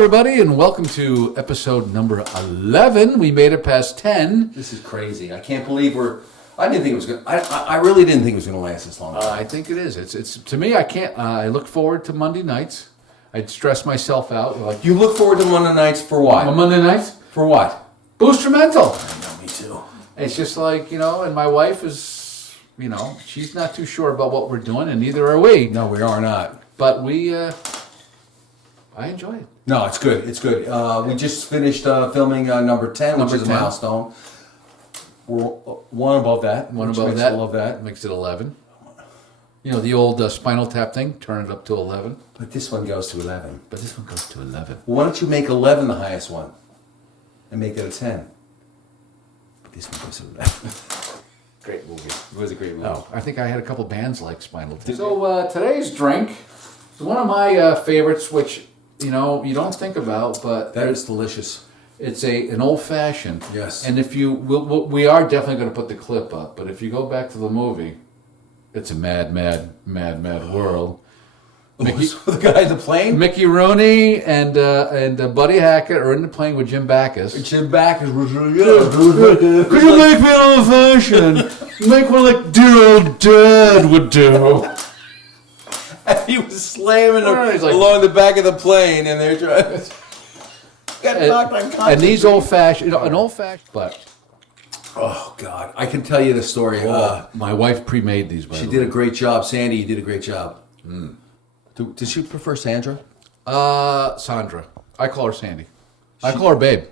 everybody, and welcome to episode number 11. We made it past 10. This is crazy. I can't believe I didn't think it was going. I really didn't think it was going to last this long. I think it is. It's to me. I can't. I look forward to Monday nights. I'd stress myself out. Like You look forward to Monday nights for what? Monday nights For what? Boozetrumental. I know, me too. It's just like and my wife is, she's not too sure about what we're doing, and neither are we. No, we are not. But I enjoy it. No, it's good. It's good. We just finished filming number 10, which is a milestone. We're one above that. One which above makes that. I love that. Makes it 11. The old Spinal Tap thing. Turn it up to 11. But this one goes to 11. But this one goes to 11. Well, why don't you make 11 the highest one, and make it a 10? But this one goes to 11. Great movie. It was a great movie. Oh, I think I had a couple bands like Spinal Tap. So today's drink is one of my favorites, which you don't think about, but That is delicious. it's an old fashioned. Yes. And if we are definitely going to put the clip up, but if you go back to the movie, it's a mad world. The guy in the plane? Mickey Rooney and Buddy Hackett are in the plane with Jim Backus. Jim Backus was really good. Could you make me an old fashioned? Make one like dear old dad would do. He was slamming them He's like- along the back of the plane, and they're trying to got knocked unconscious. And these old fashioned, an old fashioned, but Oh God, I can tell you the story. my wife pre-made these. By She the did way. a great job. Sandy, you did a great job. Did she prefer Sandra? Sandra. I call her Sandy. I call her Babe.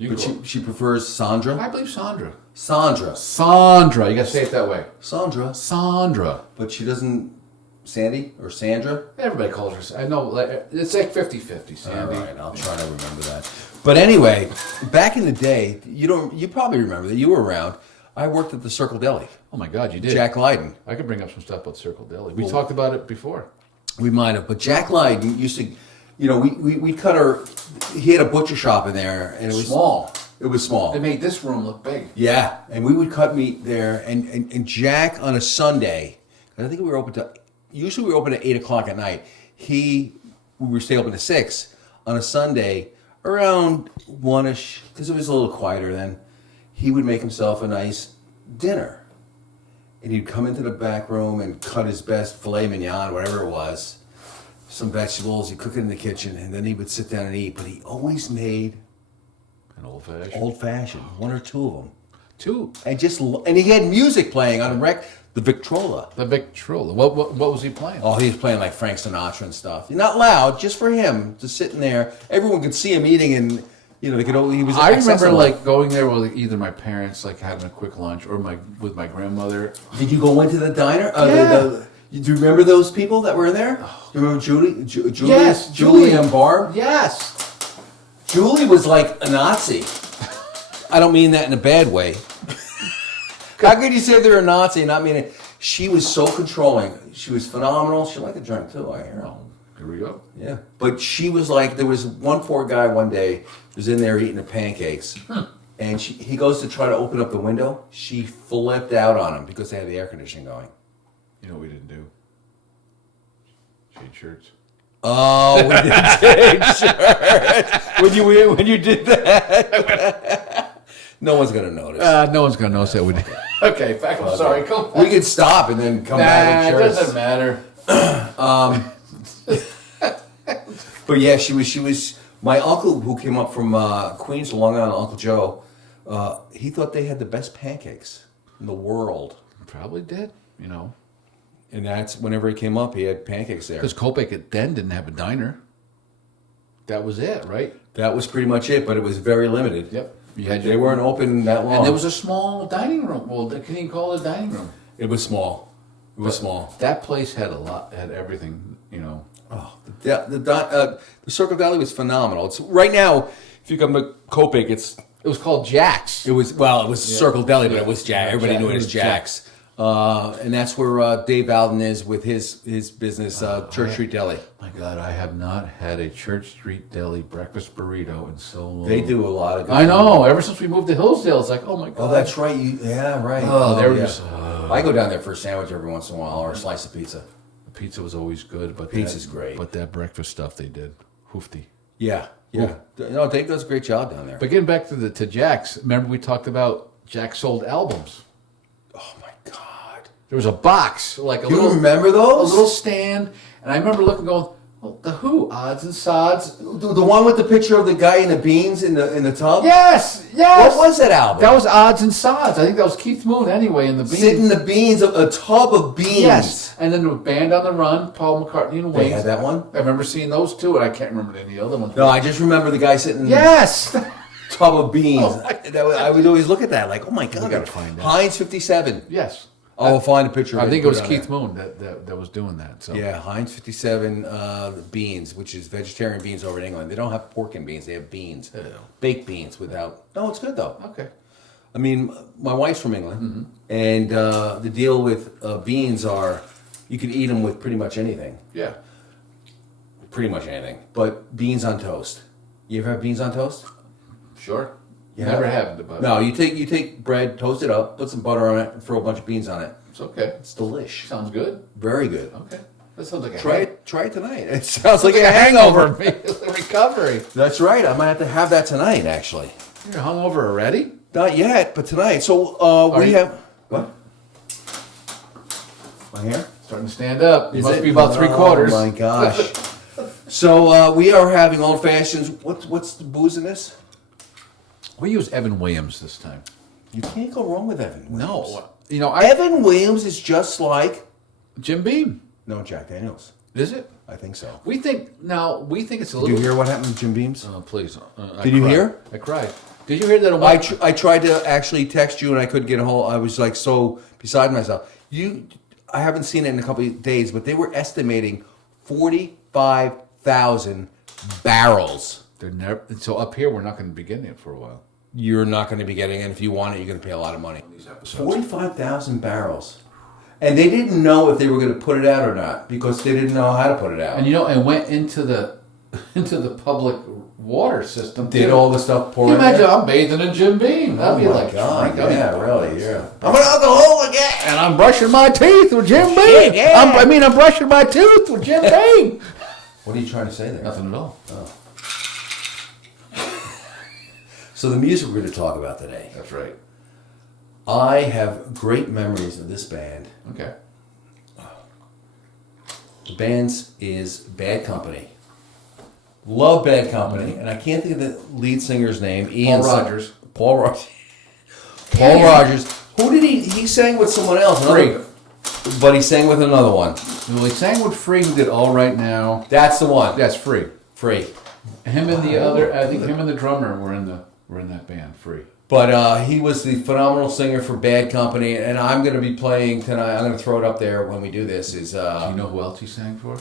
But she prefers Sandra. I believe Sandra. Sandra. Sandra. You got to say it that way. Sandra. Sandra. But she doesn't. Sandy or Sandra? Everybody calls her. I know. It's like 50-50. Sandy. All right, I'll try to remember that. But anyway, back in the day, you probably remember that you were around. I worked at the Circle Deli. Oh my God, you did. Jack Lydon. I could bring up some stuff about Circle Deli. We talked about it before. We might have, but Jack Lydon used to, we cut our. He had a butcher shop in there, and it was Small. It was small. It made this room look big. Yeah, and we would cut meat there, and Jack on a Sunday, I think we were open usually we were open at 8:00 at night. We were stay open to 6 on a Sunday around 1ish because it was a little quieter then. He would make himself a nice dinner, and he'd come into the back room and cut his best filet mignon, whatever it was, some vegetables. He'd cook it in the kitchen, and then he would sit down and eat. But he always made An old fashioned. old fashioned, one or two of them. Two. And he had music playing on the Victrola. The Victrola. What was he playing? Oh, he was playing like Frank Sinatra and stuff. Not loud, just for him, just sitting there. Everyone could see him eating, and they could. He was. I remember accessible. like going there with either my parents, like having a quick lunch, or with my grandmother. Did you go into the diner? Yeah. Do you remember those people that were in there? Do you remember Julie? Yes, Julie and Barb. Yes. Julie was like a Nazi. I don't mean that in a bad way. How could you say they're a Nazi and not mean it? She was so controlling. She was phenomenal. She liked to drink too, I hear. Oh, here we go. Yeah. But she was like, there was one poor guy one day was in there eating the pancakes. And he goes to try to open up the window. She flipped out on him because they had the air conditioning going. You know what we didn't do? Shade shirts. Oh, we did take shirts. When you did that. No one's going to notice. No one's gonna notice that we did. Okay, back. I'm sorry. Go back. We could stop and then come back Nah, with it shirts. doesn't matter. But yeah, she was. My uncle, who came up from Queens, Long Island, Uncle Joe, he thought they had the best pancakes in the world. Probably did. And that's whenever he came up, he had pancakes there. Because Copic then didn't have a diner. That was it, right? That was pretty much it, but it was very limited. Yep. You had They weren't open that long. And there was a small dining room. Well, can you call it a dining room? It was small. It was small. That place had had everything. Oh, the Circle Deli was phenomenal. It's right now. If you come to Copic, it was called Jack's. It was Circle Deli, but it was Jack. Everybody knew it as Jack's. And that's where Dave Alden is with his business, Church Street Deli. My God, I have not had a Church Street Deli breakfast burrito in so long. They do a lot of good I know. Ever since we moved to Hillsdale, it's like, oh my God. Oh, that's right. Yeah, right. They were yeah. just. I go down there for a sandwich every once in a while or a slice of pizza. The pizza was always good, but Pizza's great. But that breakfast stuff they did, hoofty. Yeah, yeah. No, Dave does a great job down there. But getting back to Jack's, remember we talked about Jack sold albums. Oh my God! There was a box, like a You little, remember those? a little stand, and I remember looking, going, "Oh, the Who, odds and sods." The one with the picture of the guy in the beans in the tub. Yes. What was that album? That was odds and sods. I think that was Keith Moon anyway in the beans. Sitting the beans, a tub of beans. Yes, and then the Band on the Run, Paul McCartney and They Wings. had that one. I remember seeing those too, and I can't remember any other ones. No, I just remember the guy sitting in Yes. the tub of beans. Oh my I would always look at that like, oh my God. We gotta find that. Heinz 57. Yes. I'll find a picture of it. I think it and was put on Keith Moon that was doing that. So there. Yeah, Heinz 57 beans, which is vegetarian beans over in England. They don't have pork and beans. They have beans. Ew. Baked beans without... No, it's good though. Okay. I mean, my wife's from England, and the deal with beans are you can eat them with pretty much anything. Yeah. Pretty much anything. But beans on toast. You ever have beans on toast? Sure. Yeah. Never have, but No, you take bread, toast it up, put some butter on it, and throw a bunch of beans on it. it's okay. It's delish. Sounds good. Very good. Okay. That sounds like a Try it tonight. It sounds like a hangover. Recovery. That's right. I might have to have that tonight, actually. You're hungover already? Not yet, but tonight. So we you- have what? My hair? Starting to stand up. You Is must it? be about 3/4. Oh my gosh. So we are having old fashions. What's the booze in this? We use Evan Williams this time. You can't go wrong with Evan Williams. No. You know, Evan Williams is just like Jim Beam. no Jack Daniels. Is it? I think so. We think it's a Did little. you hear what happened to Jim Beams? Oh, please. I Did you cried. hear? I cried. Did you hear that? I tried to actually text you and I couldn't get a hold. I was like so beside myself. I haven't seen it in a couple of days, but they were estimating 45,000 barrels. They're never. So up here, we're not going to be getting it for a while. You're not going to be getting it. If you want it, you're going to pay a lot of money. These episodes. 45,000 barrels. And they didn't know if they were going to put it out or not because they didn't know how to put it out. And and went into the public water system. Did all the stuff pour Can you in imagine? there? I'm bathing in Jim Beam. That'd be Oh like my God, drink. yeah, really, yeah. I'm an alcoholic again. And I'm brushing my teeth with Jim Beam. Shit, yeah. I'm brushing my tooth with Jim Beam. What are you trying to say there? Nothing at all. Oh. So the music we're going to talk about today. That's right. I have great memories of this band. Okay. The band's is Bad Company. Love Bad Company, and I can't think of the lead singer's name. Paul Rogers. Paul Rogers. Paul Rogers. Who did he sang with someone else? Free. But he sang with another one. Well, he sang with Free, who did All Right Now. That's the one. That's Free. Free. Him and the other, I think him and the drummer were in that band, Free. But he was the phenomenal singer for Bad Company, and I'm going to be playing tonight. I'm going to throw it up there when we do this. Do you know who else he sang for?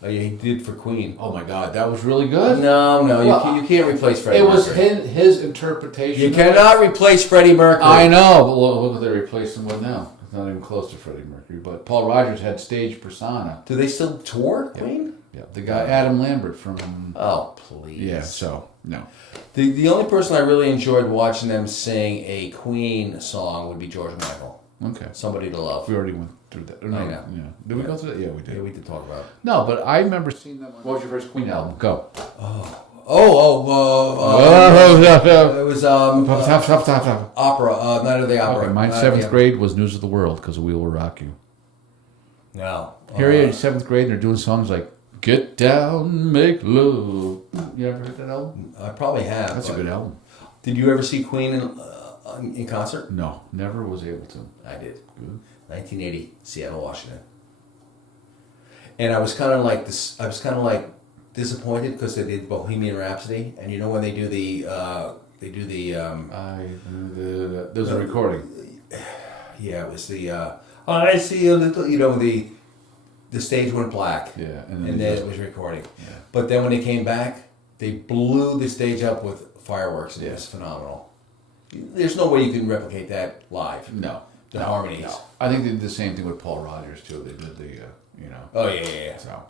He did for Queen. Oh my God, that was really good. No, Well, you can't replace Freddie It was Mercury. his interpretation. You of cannot replace Freddie Mercury. I know, but look what they replaced him with now. It's not even close to Freddie Mercury. But Paul Rogers had stage persona. Do they still tour Queen? Yeah, the guy Adam Lambert from. Oh, please. Yeah, so no. The only person I really enjoyed watching them sing a Queen song would be George Michael. Okay. Somebody to Love. We already went through that. Or no, I know. Yeah. Did we go through that? Yeah, we did. Yeah, we did talk about it. No, but I remember seeing them. What was your first Queen album? Go. It was opera, Night of the Opera. Okay, my seventh grade was News of the World because We Will Rock You. No. Here you're in seventh grade and they're doing songs like Get Down, Make Love. You ever heard that album? I probably have. That's a good album. Did you ever see Queen in concert? No, never was able to. I did. 1980, Seattle, Washington. And I was kind of like this. I was kind of like disappointed because they did Bohemian Rhapsody, and you know when they do the There's a recording. yeah, it was the I see a little, the stage went black. Yeah, and then it was recording. Yeah. But then when they came back, they blew the stage up with fireworks. And it was phenomenal. There's no way you can replicate that live. No. The harmonies. No. I think they did the same thing with Paul Rogers too. They did the Oh yeah. So,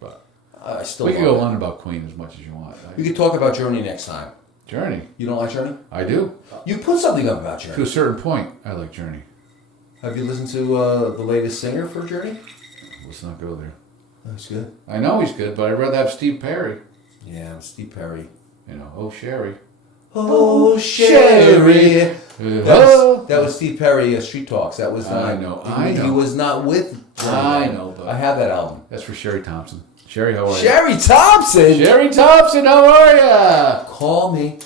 but I still. we can go love it. on about Queen as much as you want. We could talk about Journey next time. Journey. You don't like Journey? I do. You put something up about To a Journey. certain point, I like Journey. Have you listened to the latest singer for Journey? Let's not go there. That's good. I know he's good, but I'd rather have Steve Perry. Yeah, Steve Perry. You know, oh Sherry. Oh, Sherry. Oh. That was Steve Perry, Street Talks. That was I know. He was not with I know, but I have that album. that's for Sherry Thompson. Sherry, how are you? Sherry Thompson! Sherry Thompson, how are ya? Call me.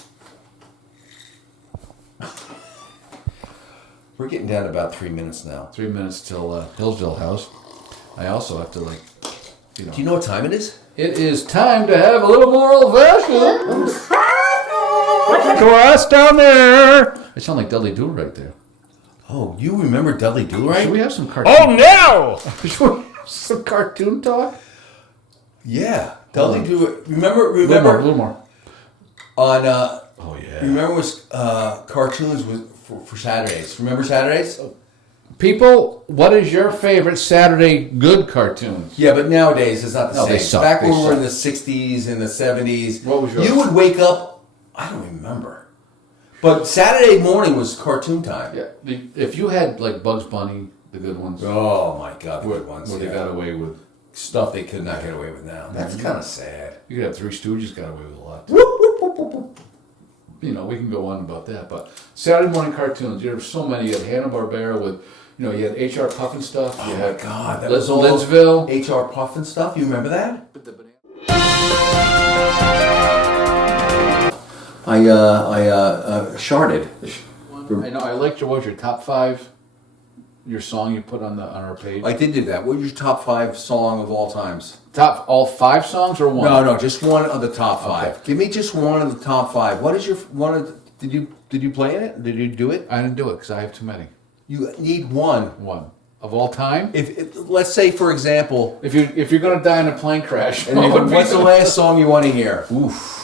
We're getting down to about 3 minutes now. 3 minutes till Hillsdale House. I also have to Do you know what time it is? It is time to have a little more old fashioned. Glass down there. I sound like Dudley Do right there. Oh, you remember Dudley Do Right? Should we have some cartoon? Oh no! Should we have some cartoon talk? Yeah, Dudley Do Right. Remember A little more. on Oh yeah. remember was cartoons was for Saturdays. Remember Saturdays? People, what is your favorite Saturday good cartoon? Yeah, but nowadays it's not the No, same. they suck. Back when They we were in suck. the 60s and the 70s, What was yours? you would wake up, I don't remember. But Saturday morning was cartoon time. Yeah. If you had like Bugs Bunny, the good ones, Oh my God, the good ones. what they yeah. got away with. Stuff they could not get away with now. That's kind of sad. You could have Three Stooges got away with a lot. You know, we can go on about that, but Saturday morning cartoons. There were so many. You had Hanna-Barbera with, you know, you had H.R. Puffin stuff. You had God, that was all Lidsville. H.R. Puffin stuff. You remember that? I sharded. I know. I liked your top 5. Your song you put on our page. I did do that. What was your top 5 song of all times? Top all 5 songs or one? No, just one of the top 5. Okay. Give me just one of the top 5. What is your one of? Did you play in it? Did you do it? I didn't do it because I have too many. You need one. One of all time. If let's say for example, If you're gonna die in a plane crash, and what's the last song you want to hear? Oof.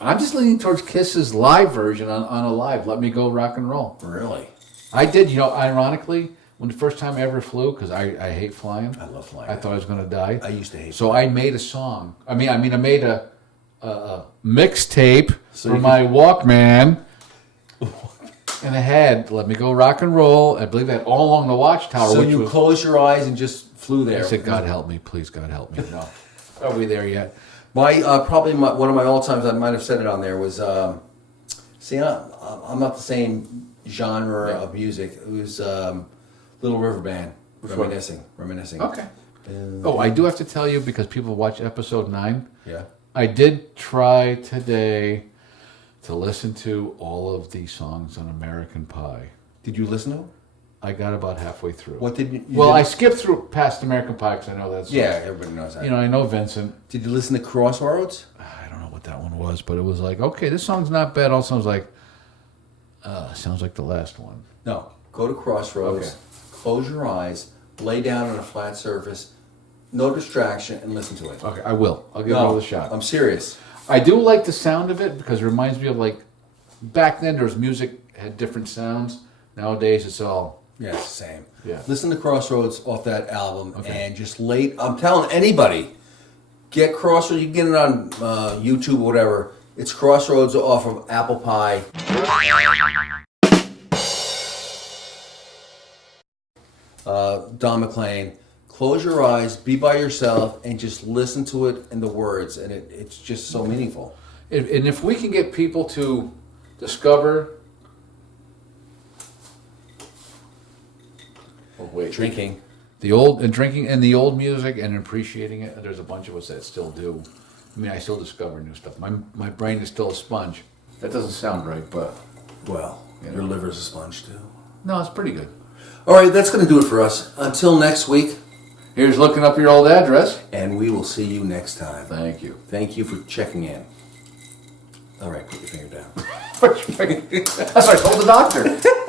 I'm just leaning towards Kiss's live version on a live. Let Me Go Rock and Roll. Really? I did. You know, ironically, when the first time I ever flew, because I hate flying. I love flying. I thought I was gonna die. I used to hate. So I made a song. I made a mixtape So for you my Walkman. And it had Let Me Go Rock and Roll. I believe that all along the Watchtower. So which you was, closed your eyes and just flew there. I said, God help me, please, God help me. No, are we there yet? My one of my all times. I might have said it on there was. See, I'm not the same genre of music. It was Little River Band. Reminiscing. Okay. Oh, I do have to tell you because people watch episode 9. Yeah. I did try today to listen to all of the songs on American Pie. Did you listen to it? I got about halfway through. What did you? Well, I did, skipped through past American Pie because I know that's Yeah, everybody knows that. You know, I know Vincent. Did you listen to Crossroads? I don't know what that one was, but it was like, okay, this song's not bad. Also, I was like, sounds like the last one. No. Go to Crossroads. Okay. Close your eyes. Lay down on a flat surface. No distraction, and listen to it. Okay, I will. I'll give it another shot. I'm serious. I do like the sound of it because it reminds me of like back then. There was music had different sounds. Nowadays, it's all Yeah, it's the same. Yeah. Listen to Crossroads off that album Okay. and just I'm telling anybody, get Crossroads. You can get it on YouTube or whatever. It's Crossroads off of Apple Pie. Don McLean. Close your eyes, be by yourself, and just listen to it and the words, and it's just so meaningful. And if we can get people to discover, Drinking. the old and drinking and the old music and appreciating it, there's a bunch of us that still do. I mean, I still discover new stuff. My brain is still a sponge. That doesn't sound right, but Well, your liver's a sponge too. no, it's pretty good. All right, that's going to do it for us. Until next week, Here's looking up your old address. and we will see you next time. Thank you. Thank you for checking in. All right, put your finger down. That's what I told the doctor.